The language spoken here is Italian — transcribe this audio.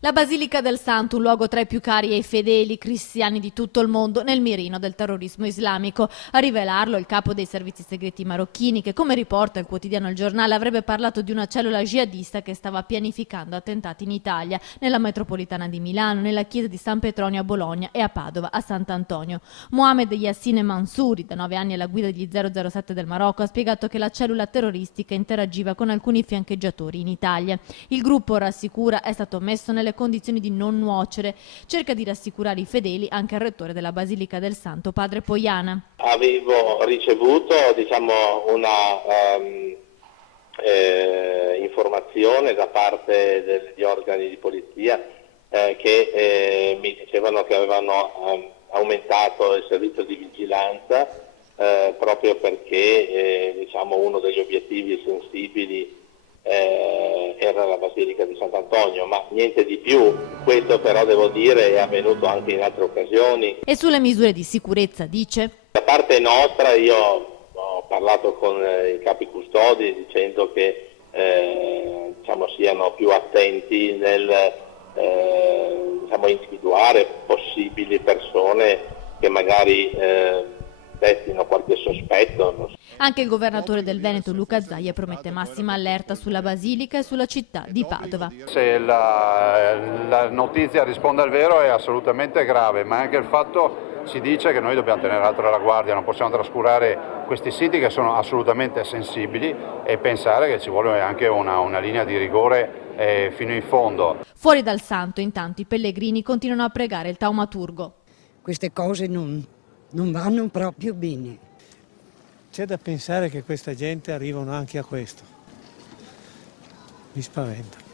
La Basilica del Santo, un luogo tra i più cari ai fedeli cristiani di tutto il mondo nel mirino del terrorismo islamico. A rivelarlo il capo dei servizi segreti marocchini che, come riporta il quotidiano Il Giornale, avrebbe parlato di una cellula jihadista che stava pianificando attentati in Italia, nella metropolitana di Milano, nella chiesa di San Petronio a Bologna e a Padova a Sant'Antonio. Mohamed Yassine Mansouri, da 9 anni alla guida degli 007 del Marocco, ha spiegato che la cellula terroristica interagiva con alcuni fiancheggiatori in Italia. Il gruppo, rassicura, è stato messo nelle condizioni di non nuocere. Cerca di rassicurare i fedeli anche il rettore della Basilica del Santo, padre Poiana. Avevo ricevuto una informazione da parte degli organi di polizia che mi dicevano che avevano aumentato il servizio di vigilanza proprio perché uno degli obiettivi sensibili era la Basilica di Sant'Antonio, ma niente di più. Questo però devo dire è avvenuto anche in altre occasioni. E sulle misure di sicurezza dice: Da parte nostra io ho parlato con i capi custodi dicendo che siano più attenti nel individuare possibili persone che magari destino qualche sospetto. Anche il governatore del Veneto Luca Zaia promette massima allerta sulla Basilica e sulla città di Padova. Se la notizia risponde al vero è assolutamente grave, ma anche il fatto si dice che noi dobbiamo tenere alta la guardia, non possiamo trascurare questi siti che sono assolutamente sensibili e pensare che ci vuole anche una linea di rigore fino in fondo. Fuori dal Santo, intanto, i pellegrini continuano a pregare il taumaturgo. Queste cose non vanno proprio bene. C'è da pensare che questa gente arrivano anche a questo. Mi spaventa.